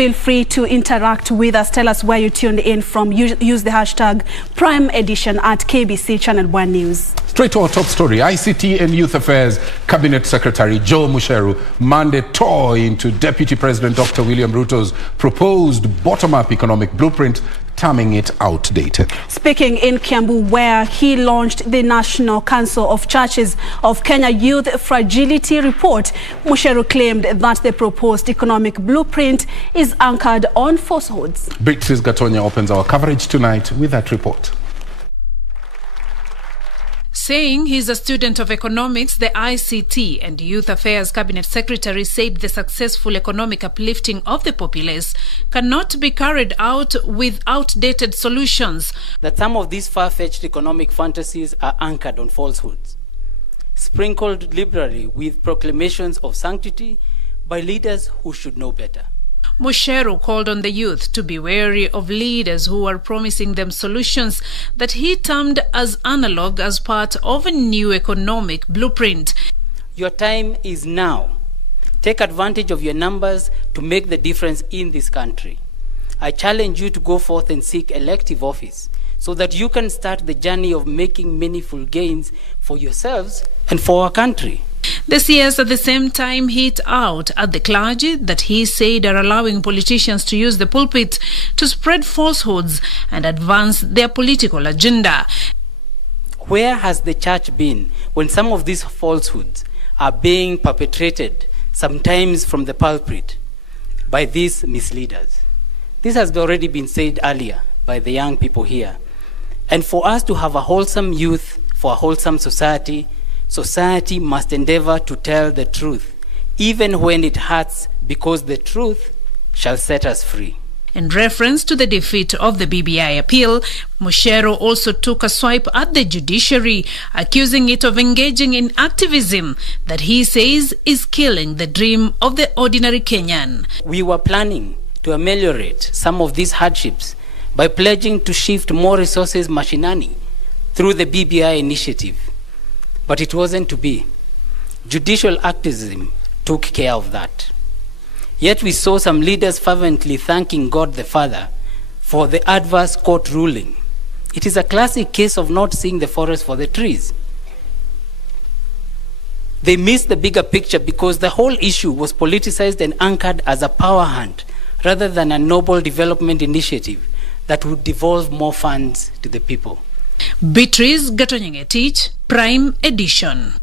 feel free to interact with us. Tell us where you tuned in from. Use the hashtag Prime Edition at KBC Channel 1 News. Straight to our top story. ICT and Youth Affairs Cabinet Secretary Joe Mucheru mandate toy into Deputy President Dr. William Ruto's proposed bottom-up economic blueprint, terming it outdated. Speaking in Kiambu, where he launched the National Council of Churches of Kenya Youth Fragility report, Mucheru claimed that the proposed economic blueprint is anchored on falsehoods. Beatrice Gatonya opens our coverage tonight with that report. Saying he's a student of economics, the ICT and Youth Affairs Cabinet Secretary said the successful economic uplifting of the populace cannot be carried out with outdated solutions. That some of these far-fetched economic fantasies are anchored on falsehoods, sprinkled liberally with proclamations of sanctity by leaders who should know better. Mucheru called on the youth to be wary of leaders who are promising them solutions that he termed as analog as part of a new economic blueprint. Your time is now. Take advantage of your numbers to make the difference in this country. I challenge you to go forth and seek elective office so that you can start the journey of making meaningful gains for yourselves and for our country. The CS at the same time hit out at the clergy that he said are allowing politicians to use the pulpit to spread falsehoods and advance their political agenda. Where has the church been when some of these falsehoods are being perpetrated, sometimes from the pulpit, by these misleaders? This has already been said earlier by the young people here. And for us to have a wholesome youth, for a wholesome society, society must endeavor to tell the truth, even when it hurts, because the truth shall set us free. In reference to the defeat of the BBI appeal, Mucheru also took a swipe at the judiciary, accusing it of engaging in activism that he says is killing the dream of the ordinary Kenyan. We were planning to ameliorate some of these hardships by pledging to shift more resources mashinani through the BBI initiative. But it wasn't to be. Judicial activism took care of that. Yet we saw some leaders fervently thanking God the Father for the adverse court ruling. It is a classic case of not seeing the forest for the trees. They missed the bigger picture because the whole issue was politicized and anchored as a power hunt rather than a noble development initiative that would devolve more funds to the people. Beatrice Gatonya, Prime Edition.